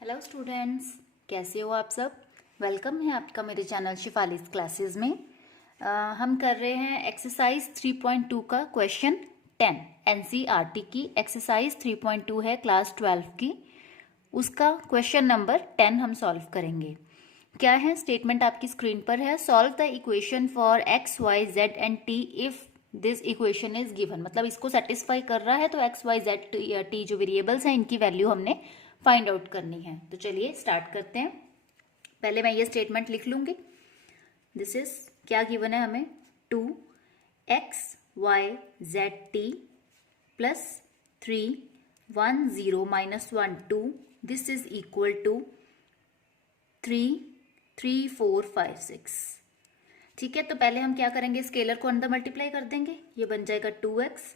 Hello students, कैसे हो आप सब। वेलकम है आपका मेरे चैनल शिफालीज क्लासेस में। हम कर रहे हैं एक्सरसाइज 3.2 का क्वेश्चन 10। एनसीईआरटी की एक्सरसाइज 3.2 है, क्लास 12 की। उसका क्वेश्चन नंबर 10 हम सॉल्व करेंगे। क्या है स्टेटमेंट आपकी स्क्रीन पर है। Solve the equation for x y z and t if this equation is given. मतलब इसको सेटिस्फाई कर रहा है तो एक्स वाई जेड टी जो वेरिएबल्स हैं इनकी वैल्यू हमने फाइंड आउट करनी है। तो चलिए स्टार्ट करते हैं। पहले मैं ये स्टेटमेंट लिख लूंगी। दिस इज क्या गिवन है हमें, 2x, y, z, t plus 3, 1, 0, -1, 2 this is equal to 3, 3, 4, 5, 6। ठीक है, तो पहले हम क्या करेंगे, स्केलर को अंदर मल्टीप्लाई कर देंगे। ये बन जाएगा 2x,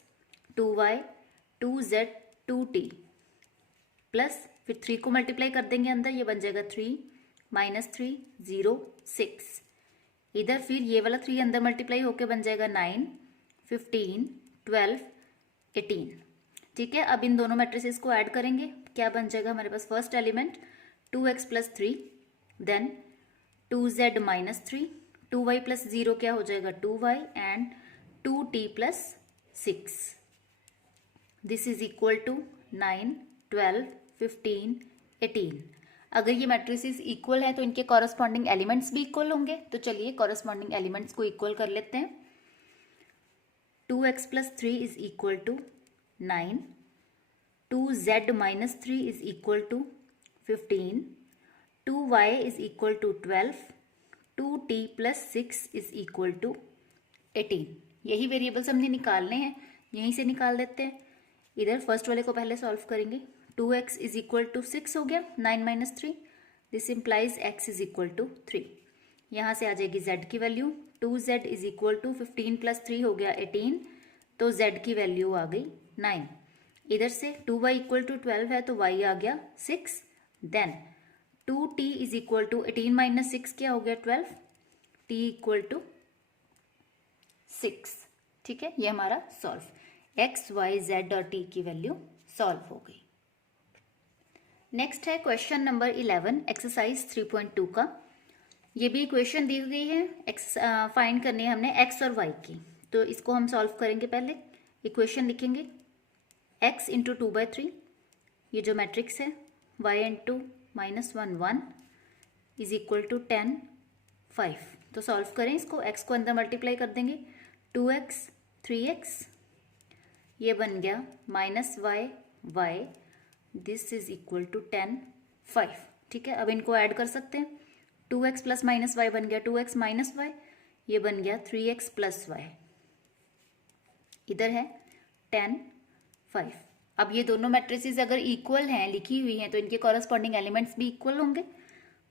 2y, 2z, 2t plus फिर 3 को मल्टीप्लाई कर देंगे अंदर, ये बन जाएगा 3, -3, 0, 6। इधर फिर ये वाला 3 अंदर मल्टीप्लाई होके बन जाएगा 9, 15, 12, 18। ठीक है, अब इन दोनों मैट्रिसेस को ऐड करेंगे। क्या बन जाएगा हमारे पास, first element 2x + 3, then 2z - 3, 2y + 0 क्या हो जाएगा 2y and 2t + 6। This is equal to 9, 12, 15, 18। अगर ये मैट्रिसेस इक्वल है तो इनके कॉरस्पॉन्डिंग एलिमेंट्स भी इक्वल होंगे। तो चलिए कॉरस्पॉन्डिंग एलिमेंट्स को इक्वल कर लेते हैं। 2x + 3 is equal to 9, 2z - 3 is equal to 15, 2y is equal to 12, 2t + 6 is equal to 18। यही वेरिएबल्स हमने निकालने हैं, यहीं से निकाल देते हैं। इधर फर्स्ट वाले को पहले सॉल्व करेंगे। 2x इज इक्वल टू 6 हो गया, 9 - 3, this implies x is equal to 3। यहाँ से आ जाएगी z की value, 2z is equal to 15 + 3 हो गया 18, तो z की वैल्यू आ गई 9। इधर से 2y इक्वल टू 12 है तो y आ गया 6, then 2t is equal to 18 - 6 क्या हो गया 12, t इक्वल टू 6। ठीक है, ये हमारा सॉल्व x, y, z और t की वैल्यू सॉल्व हो गई। नेक्स्ट है क्वेश्चन नंबर 11, एक्सरसाइज 3.2 का। ये भी इक्वेशन दी गई है, फाइंड करनी है हमने x और y की। तो इसको हम सॉल्व करेंगे। पहले इक्वेशन लिखेंगे, x × 2/3 ये जो मैट्रिक्स है, y × -1, 1 इज इक्वल टू 10, 5। तो सॉल्व करें इसको, x को अंदर मल्टीप्लाई कर देंगे, 2x, 3x ये बन गया -y, y this is equal to 10, 5। ठीक है, अब इनको ऐड कर सकते हैं। 2x + -y बन गया 2x - y, ये बन गया 3x + y। इधर है 10, 5। अब ये दोनों मैट्रिसेस अगर इक्वल हैं, लिखी हुई हैं, तो इनके कॉरस्पॉन्डिंग एलिमेंट्स भी इक्वल होंगे।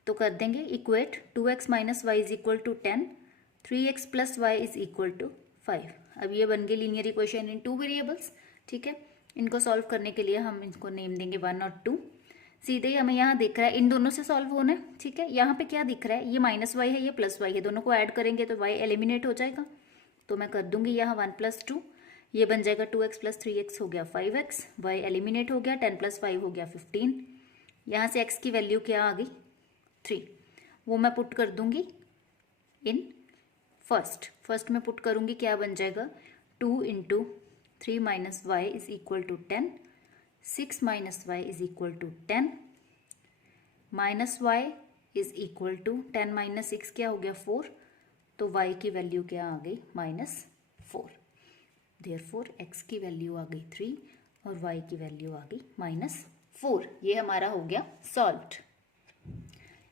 तो कर देंगे equate, 2x - y is equal to 10, 3x + y is equal to 5। अब ये बन गई लीनियर इक्वेशन इन 2 वेरिएबल्स। ठीक है, इनको सॉल्व करने के लिए हम इनको नेम देंगे 1 और 2। सीधे ही हमें यहाँ दिख रहा है इन दोनों से सॉल्व होना है। ठीक है, यहाँ पे क्या दिख रहा है, ये -y है, ये +y है, दोनों को ऐड करेंगे तो y एलिमिनेट हो जाएगा। तो मैं कर दूंगी यहाँ 1 + 2, ये बन जाएगा 2x + 3x हो गया 5x, y एलिमिनेट हो गया, 10 + 5 हो गया 15। यहाँ से x की वैल्यू क्या आ गई 3, वो मैं पुट कर दूंगी इन फर्स्ट में पुट करूंगी, क्या बन जाएगा 2 × 3 - y is equal to 10, 6 - y is equal to 10, -y is equal to 10 - 6 क्या हो गया 4, तो y की वैल्यू क्या आ गई -4। देयरफॉर x की वैल्यू आ गई 3 और y की वैल्यू आ गई -4। ये हमारा हो गया सॉल्व्ड।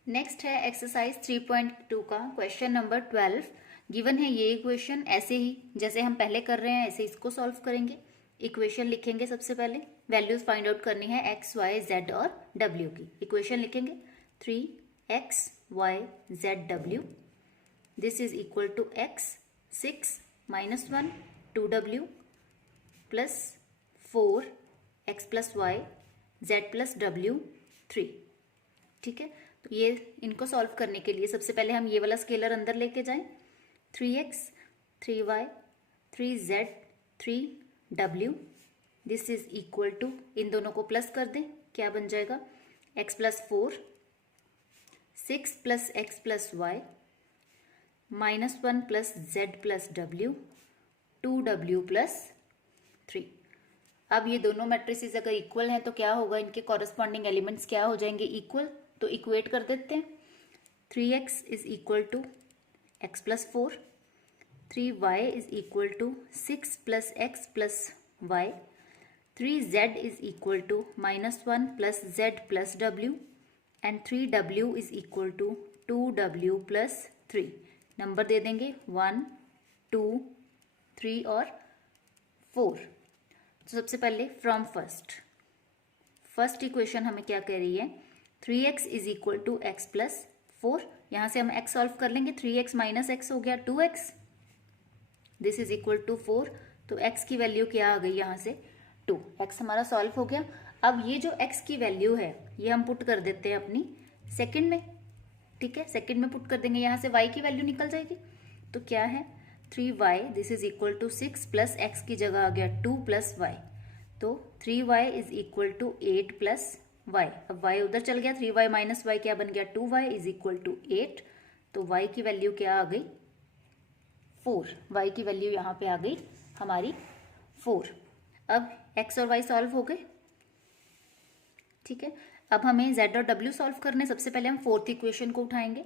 नेक्स्ट है एक्सरसाइज 3.2 का क्वेश्चन नंबर 12। गिवन है ये इक्वेशन, ऐसे ही जैसे हम पहले कर रहे हैं ऐसे इसको सॉल्व करेंगे। इक्वेशन लिखेंगे, सबसे पहले वैल्यूज फाइंड आउट करनी है x, y, z और w की। इक्वेशन लिखेंगे 3x, y, z, w this is equal to x, 6 - 1, 2w plus 4x + y, z + w 3। ठीक है, तो ये इनको सॉल्व करने के लिए सबसे पहले हम ये वाला स्केलर अंदर लेके जाएं, 3x, 3y, 3z, 3w this is equal to, इन दोनों को प्लस कर दें, क्या बन जाएगा x plus 4, 6 plus x plus y, -1 plus z plus डब्ल्यू, 2w प्लस 3। अब ये दोनों मैट्रिसेस अगर इक्वल हैं तो क्या होगा, इनके कॉरस्पॉन्डिंग एलिमेंट्स क्या हो जाएंगे, इक्वल। तो इक्वेट कर देते हैं। 3x is equal to x plus 4, 3y is equal to 6 plus x plus y, 3z is equal to -1 plus z plus डब्ल्यू, and 3w is equal to 2w plus 3। Number दे देंगे 1, 2, 3 और 4। तो सबसे पहले फ्रॉम फर्स्ट इक्वेशन हमें क्या कह रही है, 3x is equal to x plus 4। यहां से हम x सॉल्व कर लेंगे, 3x माइनस एक्स हो गया 2x, this is equal to 4। तो x की वैल्यू क्या आ गई यहाँ से 2, x हमारा सॉल्व हो गया। अब ये जो x की वैल्यू है ये हम पुट कर देते हैं अपनी सेकंड में, ठीक है, सेकंड में पुट कर देंगे, यहाँ से y की वैल्यू निकल जाएगी। तो क्या है 3y, this is equal to 6 plus x की जगह आ गया 2 प्लस वाई, तो 3y is equal to 8 plus y. अब y उधर चल गया, 3y माइनस वाई क्या बन गया 2y इज इक्वल टू 8। तो y की वैल्यू क्या आ गई 4, y की वैल्यू यहाँ पे आ गई हमारी 4। अब x और y सॉल्व हो गए, ठीक है। अब हमें z और w सॉल्व करने, सबसे पहले हम फोर्थ इक्वेशन को उठाएंगे।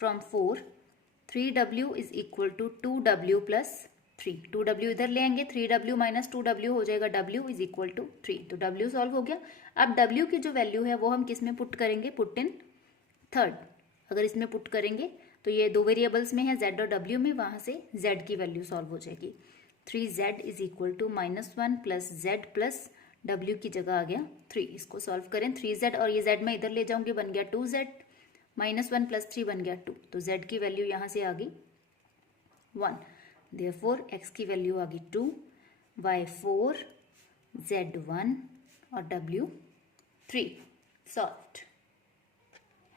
From 4, 3w is equal to 2w plus 3, 2w इधर ले आएंगे, 3w माइनस 2w हो जाएगा w इज इक्वल टू 3। तो w सॉल्व हो गया। अब w की जो वैल्यू है वो हम किस में पुट करेंगे, पुट इन थर्ड। अगर इसमें पुट करेंगे तो ये दो वेरिएबल्स में है z और w में, वहां से z की वैल्यू सॉल्व हो जाएगी। 3z is equal to -1 plus z plus w की जगह आ गया 3। इसको सॉल्व करें, 3z और ये z मैं इधर ले जाऊंगी, बन गया 2z, -1 प्लस 3 बन गया 2। तो z की वैल्यू यहाँ से आ गई 1, देयरफॉर x की वैल्यू आ गई 2, y 4, z 1 और w 3। सॉल्व्ड।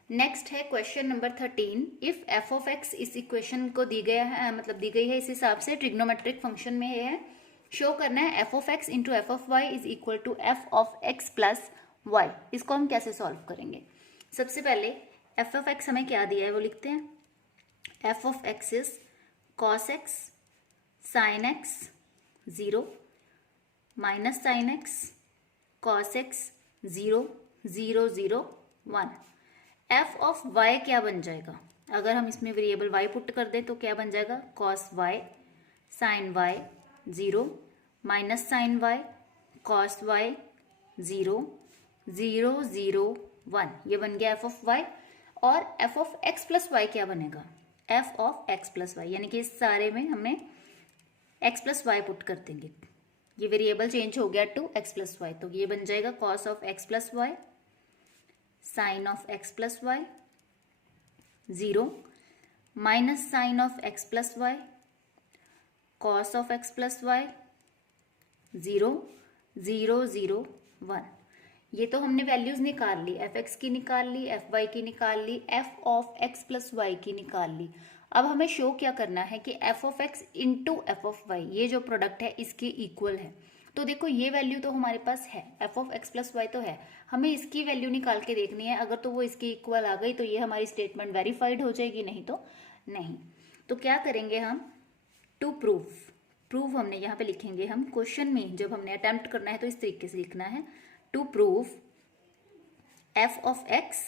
नेक्स्ट है question number 13। If f of x इस इक्वेशन को दी गया है, मतलब दी गई है इस हिसाब से, ट्रिग्नोमेट्रिक फंक्शन में है, शो करना है f of x into f of y is equal to f of x plus y. इसको हम कैसे सॉल्व करेंगे, सबसे पहले f ऑफ x हमें क्या दिया है वो लिखते हैं। f of x is cos x sin x 0 minus sin x cos x 0 0 0 1। f of y क्या बन जाएगा, अगर हम इसमें वेरिएबल y पुट कर दें तो क्या बन जाएगा, cos y sin y 0 minus sin y cos y 0 0 0 1। ये बन गया f ऑफ y। और f of x plus y क्या बनेगा, f of x plus y, यानी कि इस सारे में हमें x प्लस वाई पुट कर देंगे। ये वेरिएबल चेंज हो गया टू x प्लस वाई, तो ये बन जाएगा cos of x plus y sine of x plus y 0 minus sine of x plus y cos of x plus y 0 0 0 1। ये तो हमने वैल्यूज निकाल ली, एफ एक्स की निकाल ली, एफ वाई की निकाल ली, f of x plus y की निकाल ली। अब हमें शो क्या करना है कि f of x into f of y, ये जो प्रोडक्ट है इसके इक्वल है। तो देखो ये वैल्यू तो हमारे पास है, f of x plus y तो है, हमें इसकी वैल्यू निकाल के देखनी है। अगर तो वो इसके इक्वल आ गई तो ये हमारी स्टेटमेंट वेरीफाइड हो जाएगी, नहीं तो नहीं। तो क्या करेंगे हम, टू प्रूव हमने यहाँ पे लिखेंगे हम, क्वेश्चन में जब हमने अटेम्प्ट करना है तो इस तरीके से लिखना है, to prove f of x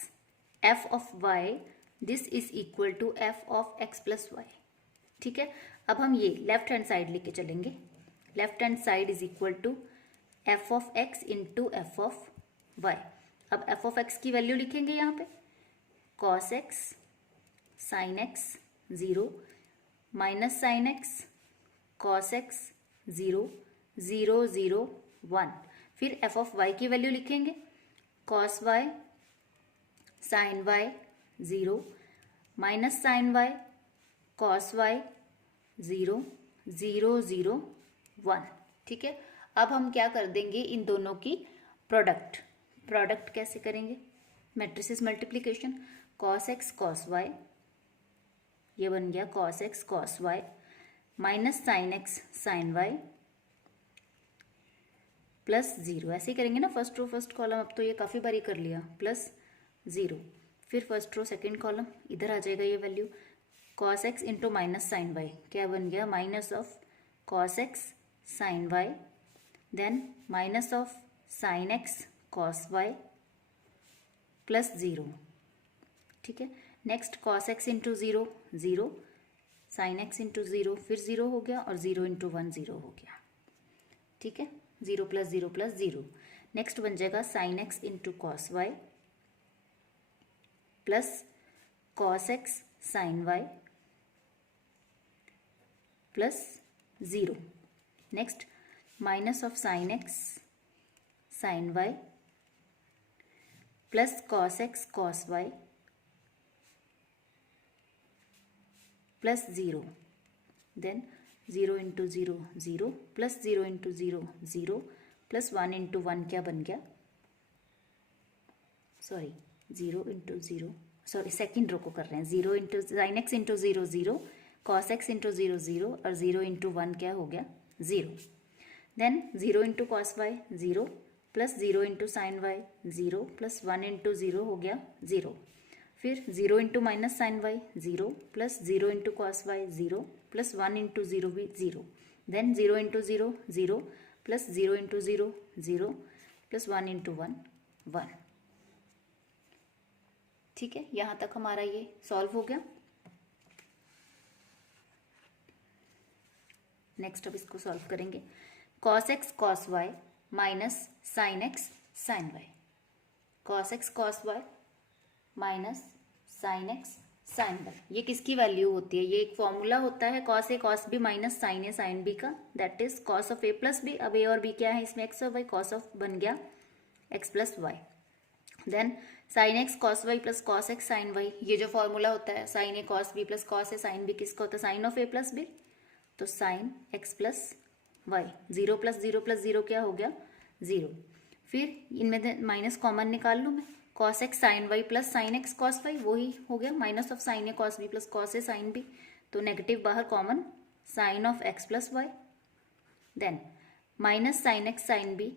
f of y this is equal to f of x plus y. ठीक है, अब हम ये लेफ्ट हैंड साइड लेके चलेंगे, left hand side is equal to f of x into f of y। अब f of x की value लिखेंगे यहाँ पे, cos x sin x 0 minus sin x cos x 0 0 0 1। फिर f ऑफ y की value लिखेंगे, cos y sin y 0 minus sin y cos y 0 0 0 1। ठीक है, अब हम क्या कर देंगे, इन दोनों की प्रोडक्ट कैसे करेंगे, matrices multiplication, cos x cos y, ये बन गया cos x cos y minus sin x sin y plus 0, ऐसे ही करेंगे ना, फर्स्ट रो फर्स्ट कॉलम। अब तो ये काफ़ी बारी कर लिया, प्लस 0, फिर फर्स्ट रो सेकंड कॉलम, इधर आ जाएगा ये value cos x into minus sine y, क्या बन गया, minus of cos x sine y, then minus of sine x cos y plus 0, ठीक है। Next cos x into 0 0, sine x into 0 फिर 0 हो गया, और 0 इंटू 1 0 हो गया, ठीक है। 0 प्लस 0 प्लस 0, नेक्स्ट बन जाएगा sine x into cos y plus cos x sine y plus 0, next minus of sine x sine y plus cos x cos y plus 0, then 0 into 0 0 plus 0 into 0 0 plus 1 into 1 क्या बन गया, sorry 0 into 0, sorry second row को कर रहे हैं, 0 into sine x into 0 0, cos x into 0 0, और 0 into 1 क्या हो गया, 0, then 0 into cos y 0 plus 0 into sine y 0 plus 1 into 0 हो गया 0, फिर 0 into minus sine y 0 plus 0 into cos y 0 plus 1 into 0 भी 0, then 0 into 0 0 plus 0 into 0 0 plus 1 into 1 1, ठीक है। यहां तक हमारा ये सॉल्व हो गया। नेक्स्ट अब इसको सॉल्व करेंगे, cos x cos y minus sine x sine y, cos x cos y minus sine x sine y, ये किसकी वैल्यू होती है, ये एक फॉर्मूला होता है cos a cos b minus sine a sine b का, that is cos of a plus b। अब a और b क्या है इसमें, x और y, cos ऑफ बन गया x plus y, then sine x cos y plus cos x sine y, ये जो फॉर्मूला होता है sine a cos b plus cos a sine b किसका होता है, sine of a plus b, तो sine x plus y, 0 plus 0 plus 0 क्या हो गया 0, फिर इनमें माइनस कॉमन निकाल लूँ मैं, cos x sine y plus sine x cos y, वही हो गया minus of sine a cos b plus cos a sine b, तो नेगेटिव बाहर common, sine of x plus y, then minus sine x sine b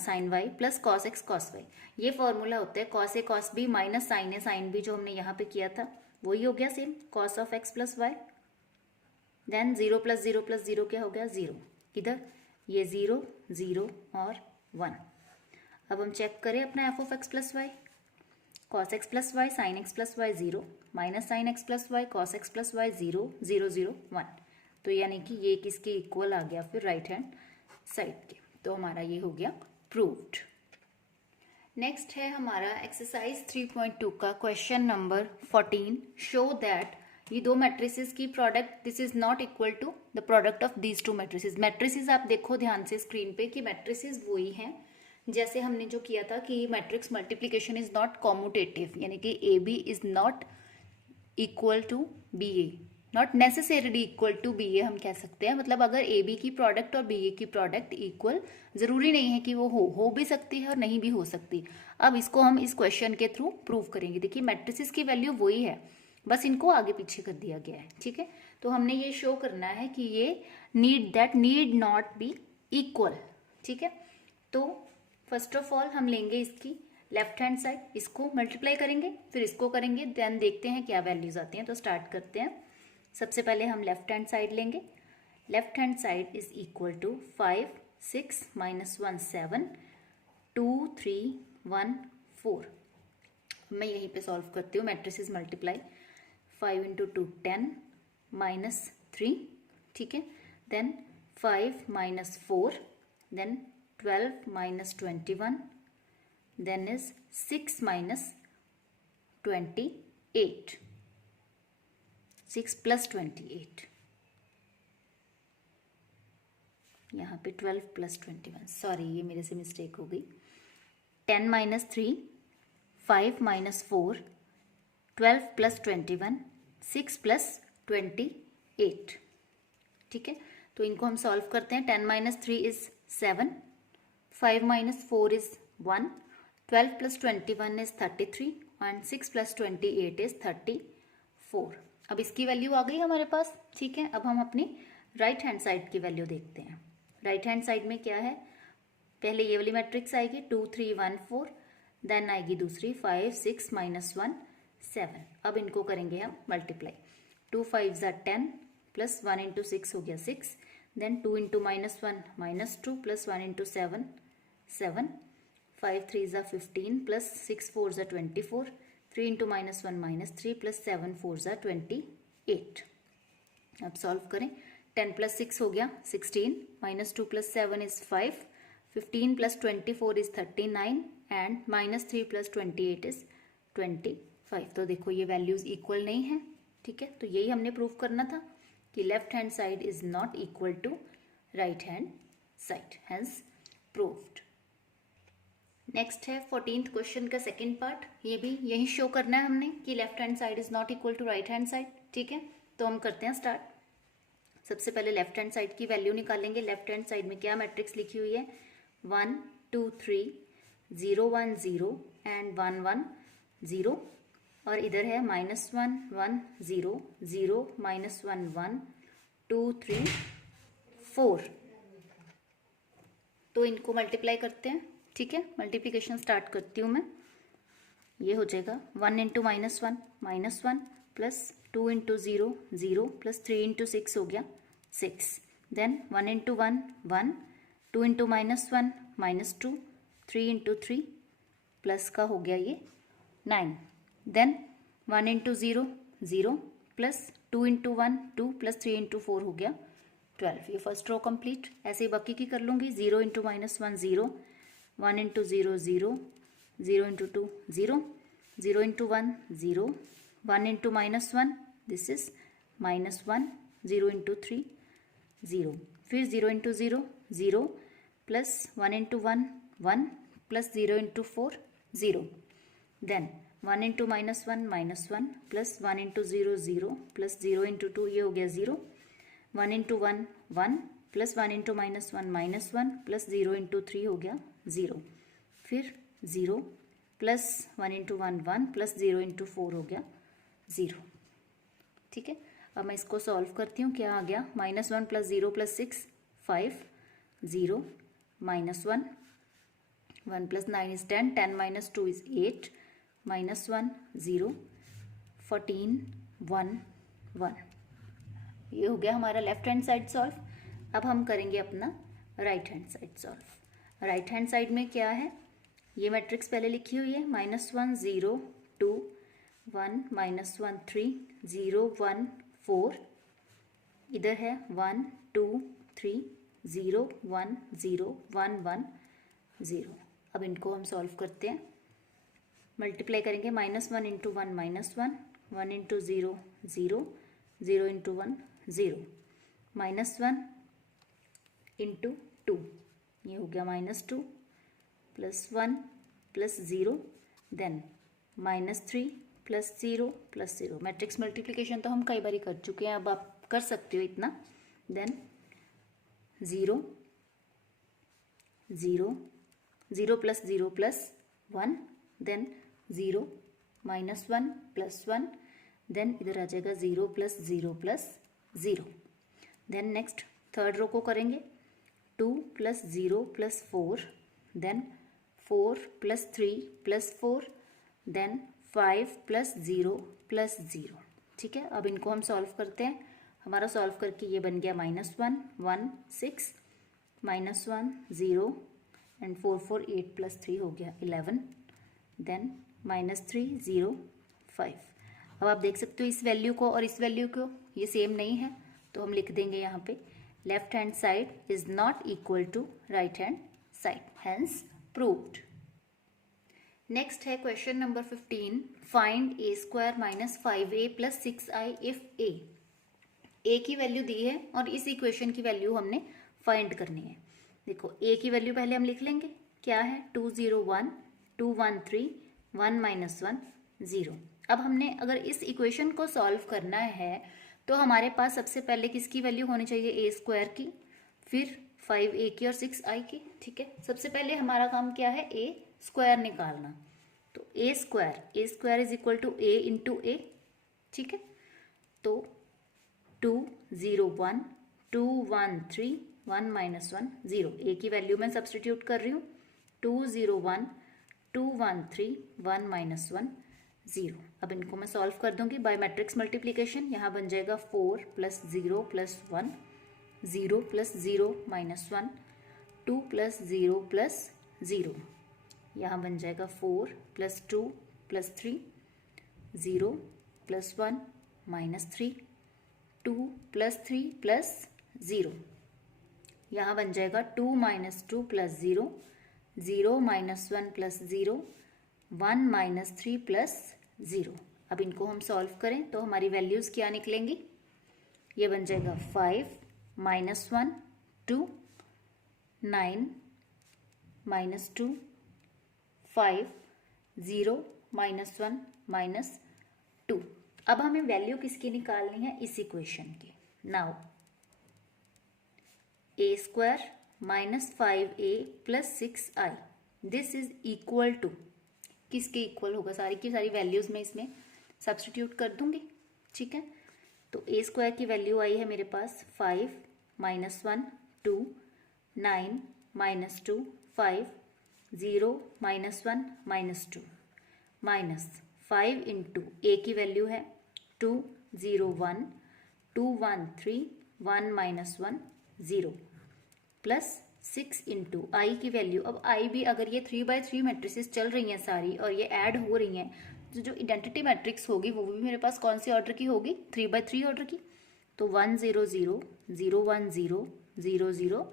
sine y plus cos x cos y, ये formula होता है cos a cos b minus sine a sine b, जो हमने यहाँ पे किया था वही हो गया same, cos of x plus y, then 0 plus 0 plus 0 क्या हो गया 0, इधर ये 0 0 और 1। अब हम चेक करें अपना f of x plus y, cos x plus y sine x plus y 0 minus sine x plus y cos x plus y 0 0 0 1, तो यानी कि ये किसके इक्वल आ गया फिर राइट हैंड साइड के, तो हमारा ये हो गया प्रूव्ड। नेक्स्ट है हमारा एक्सरसाइज 3.2 का क्वेश्चन नंबर 14, शो दैट ये दो मैट्रिसेस की product this is not equal to the product of these two matrices. Matrices आप देखो ध्यान से स्क्रीन पे कि मैट्रिसेस वही हैं जैसे हमने जो किया था कि matrix multiplication is not commutative, यानी कि A B is not equal to B A, not necessarily equal to B A हम कह सकते हैं। मतलब अगर ए बी की प्रोडक्ट और बी ए की प्रोडक्ट इक्वल, जरूरी नहीं है कि वो हो भी सकती है और नहीं भी हो सकती। अब इसको हम इस क्वेश्चन के थ्रू प्रूव करेंगे। देखिए मैट्रिसेस की वैल्यू वही है, बस इनको आगे पीछे कर दिया गया है, ठीक है। तो हमने ये शो करना है कि ये नीड नॉट बी इक्वल, ठीक है। तो फर्स्ट ऑफ ऑल हम लेंगे इसकी लेफ्ट हैंड साइड, इसको मल्टीप्लाई करेंगे, फिर इसको करेंगे, देन देखते हैं क्या वैल्यूज आती हैं। तो स्टार्ट करते हैं। सबसे पहले हम लेफ्ट हैंड साइड लेंगे। Left hand side is equal to 5 6 minus 1 7 2 3 1 4। मैं यहीं पे सॉल्व करती हूँ। मैट्रिसेस मल्टीप्लाई 5 इंटू 2 10 माइनस 3, ठीक है। Then 5 minus 4, then 12 minus 21, then is 6 minus 28, 6 plus 28, यहाँ पे 12 प्लस 21, सॉरी ये मेरे से मिस्टेक हो गई। 10 माइनस 3, 5 माइनस 4, 12 प्लस 21, 6 प्लस 28, ठीक है। तो इनको हम सॉल्व करते हैं। 10 minus 3 is 7, 5 minus 4 is 1, 12 plus 21 is 33 and 6 plus 28 is 34। अब इसकी वैल्यू आ गई हमारे पास, ठीक है। अब हम अपनी राइट हैंड साइड की वैल्यू देखते हैं। राइट हैंड साइड में क्या है, पहले ये वाली मैट्रिक्स आएगी 2 3 1 4, देन आएगी दूसरी 5 6 -1 7। अब इनको करेंगे हम मल्टीप्लाई। 2 5 ज़ा 10 प्लस 1 इंटू 6 हो गया 6, देन 2 इंटू -1 -2 प्लस 1 इंटू 7 7, 5 3 ज़ा 15 प्लस 6 4 ज़ा 24, 3 इंटू -1 -3 प्लस 7 4 ज़ा 28। अब सॉल्व करें। 10 प्लस 6 हो गया 16, -2 plus 7 is 5, 15 plus 24 is 39 and -3 plus 28 is 25। तो देखो ये वैल्यूज इक्वल नहीं है, ठीक है। तो यही हमने प्रूव करना था कि left hand side is not equal to right hand side, hence proved. Next है 14th क्वेश्चन का सेकंड पार्ट। ये भी यही शो करना है हमने कि left hand side is not equal to right hand side, ठीक है। तो हम करते हैं स्टार्ट। सबसे पहले लेफ्ट हैंड साइड की वैल्यू निकालेंगे। लेफ्ट हैंड साइड में क्या मैट्रिक्स लिखी हुई है, 1 2 3 0 1 0 एंड 1 1 0, और इधर है -1 1 0 0 -1 1 2 3 4। तो इनको मल्टीप्लाई करते हैं, ठीक है। मल्टीप्लिकेशन स्टार्ट करती हूँ मैं। ये हो जाएगा 1 into -1 plus 2 into 0 0 plus 3 into 6 हो गया 6, then 1 into 1 1, 2 into -1 -2, 3 into 3 plus का हो गया ये 9, then 1 into 0 0 plus 2 into 1 2 plus 3 into 4 हो गया 12। ये फर्स्ट रो कंप्लीट। ऐसे ही बाकी की कर लूँगी। 0 into -1 0, 1 into 0 0, 0 into 2 0, 0 into 1 0, 1 into -1 this is -1, 0 into 3 0, फिर 0 into 0 0 plus 1 into 1 1 plus 0 into 4 0, then 1 into -1 plus 1 into 0 0 plus 0 into 2 ये हो गया 0, 1 into 1 1 plus 1 into -1 plus 0 into 3 हो गया 0, फिर 0 प्लस 1 इंटू 1 1 प्लस 0 इंटू 4 हो गया 0, ठीक है। अब मैं इसको सॉल्व करती हूँ। क्या आ गया, -1 plus 0 plus 6 5 0 -1 1 plus 9 is 10, 10 minus 2 is 8, -1 0 14 1 1। ये हो गया हमारा लेफ्ट हैंड साइड सॉल्व। अब हम करेंगे अपना right hand side solve. Right hand side में क्या है, ये मैट्रिक्स पहले लिखी हुई है, -1 0 2 1 -1 3 0 1 4, इधर है 1 2 3 0 1 0 1 1 0। अब इनको हम सॉल्व करते हैं। मल्टीप्लाई करेंगे। -1 इंटू 1 -1, 1 इंटू 0 0, 0 इंटू 1 0, -1 इंटू 2 ये हो गया -2 plus 1 plus 0, then -3 plus 0 plus 0। Matrix multiplication तो हम कई बार कर चुके हैं, अब आप कर सकते हो इतना। Then 0 0 0 plus 0 plus 1, then 0 -1 plus 1, then इधर आ जाएगा 0 plus 0 plus 0। Then next third row को करेंगे। 2 plus 0 plus 4, then 4 plus 3 plus 4, then 5 plus 0 plus 0, ठीक है। अब इनको हम सॉल्व करते हैं। हमारा सॉल्व करके ये बन गया -1 1 6 -1 0 एंड 4 4 8 प्लस 3 हो गया 11, देन -3 0 5। अब आप देख सकते हो इस वैल्यू को और इस वैल्यू को ये सेम नहीं है, तो हम लिख देंगे यहाँ पे left hand side is not equal to right hand side, hence proved. Next है question number 15, find a square minus 5a plus 6i if a की वैल्यू दी है और इस इक्वेशन की वैल्यू हमने फाइंड करनी है। देखो a की वैल्यू पहले हम लिख लेंगे। क्या है, 2 0 1 2 1 3 1 -1 0। अब हमने अगर इस इक्वेशन को सॉल्व करना है तो हमारे पास सबसे पहले किसकी वैल्यू होनी चाहिए, a स्क्वायर की, फिर 5a की और 6i की, ठीक है। सबसे पहले हमारा काम क्या है, a स्क्वायर निकालना। तो a square is equal to a into a, ठीक है। तो 2 0 1 2 1 3 1 माइनस 1 0, ए की वैल्यू मैं सब्सटीट्यूट कर रही हूँ 2 0 1 2 1 3 1 माइनस 1 0। अब इनको मैं सॉल्व कर दूंगी बाय मैट्रिक्स मल्टीप्लिकेशन। यहाँ बन जाएगा 4 plus 0 plus 1 0 plus 0 minus 1 2 plus 0 plus 0। यहाँ बन जाएगा 4 plus 2 plus 3 0 plus 1 minus 3 2 plus 3 plus 0। यहाँ बन जाएगा 2 minus 2 plus 0 0 minus 1 plus 0 1 minus 3 plus 0। अब इनको हम सॉल्व करें तो हमारी वैल्यूज़ क्या निकलेंगी। ये बन जाएगा 5 माइनस 1 2 9 माइनस 2 5 0 माइनस 1 माइनस 2। अब हमें वैल्यू किसकी निकालनी है इस इक्वेशन की। Now a square minus 5a plus 6i this is equal to किसके इक्वल होगा, सारी की सारी वैल्यूज में इसमें सब्सटीट्यूट कर दूंगी। ठीक है, तो ए स्क्वायर की वैल्यू आई है मेरे पास 5 minus 1 2 9 minus 2 5 0 minus 1 minus 2 minus 5 into A की वैल्यू है 2 0 1 2 1 3 1 माइनस 1 0 प्लस 6 इंटू आई की वैल्यू। अब आई भी अगर ये 3/3 मैट्रिसेस चल रही हैं सारी और ये ऐड हो रही हैं तो जो आइडेंटिटी मैट्रिक्स होगी वो भी मेरे पास कौन सी ऑर्डर की होगी 3/3 ऑर्डर की। तो 1 0 0 0 1 0 0 0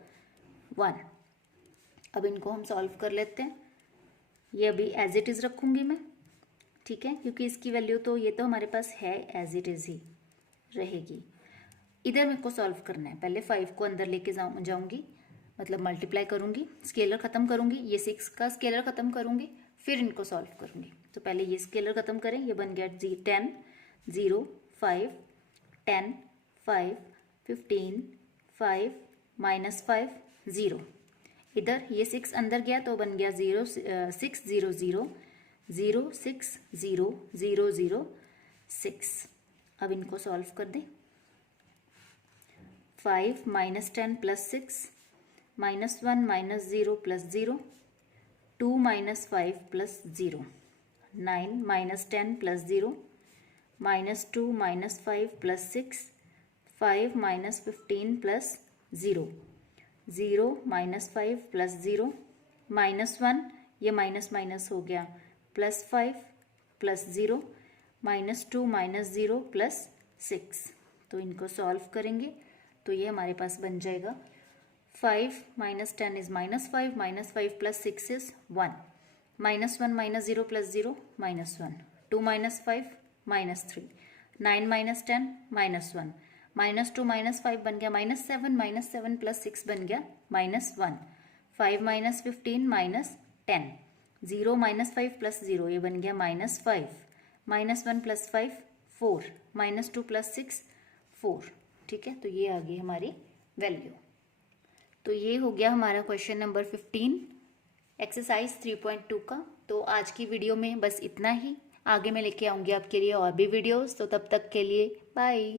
1। अब इनको हम सॉल्व कर लेते हैं। ये अभी एज इट इज़ रखूँगी मैं। ठीक है, क्योंकि इसकी वैल्यू तो ये तो हमारे पास है एज इट इज़ ही रहेगी। इधर मेरे को सॉल्व करना है। पहले 5 को अंदर लेके जाऊँगी, मतलब मल्टीप्लाई करूँगी, स्केलर ख़त्म करूँगी, ये 6 का स्केलर ख़त्म करूँगी, फिर इनको सॉल्व करूँगी। तो पहले ये स्केलर ख़त्म करें, ये बन गया 10 0 5 10 5 15 5 माइनस 5 0। इधर ये 6 अंदर गया तो बन गया 0 6 0 0 0 6 0 0 0 6। अब इनको सॉल्व कर दें। 5 minus 10 plus 6 minus 1 minus 0 plus 0 2 minus 5 plus 0 9 minus 10 plus 0 minus 2 minus 5 plus 6 5 minus 15 plus 0 0 minus 5 plus 0 minus 1, ये माइनस माइनस हो गया, plus 5 plus 0 minus 2 minus 0 plus 6। तो इनको सॉल्व करेंगे तो ये हमारे पास बन जाएगा 5 minus 10 is minus 5 minus 5 plus 6 is 1 minus 1 minus 0 plus 0 minus 1 2 minus 5 minus 3 9 minus 10 minus 1 minus 2 minus 5 बन गया माइनस 7 प्लस 6 बन गया minus 1 5 minus 15 minus 10 0 minus 5 plus 0 ये बन गया minus 5 minus 1 plus 5 4 minus 2 plus 6 4। ठीक है, तो ये आ गई हमारी वैल्यू। तो ये हो गया हमारा क्वेश्चन नंबर 15 एक्सरसाइज 3.2 का। तो आज की वीडियो में बस इतना ही। आगे मैं लेके आऊँगी आपके लिए और भी वीडियोस। तो तब तक के लिए बाय।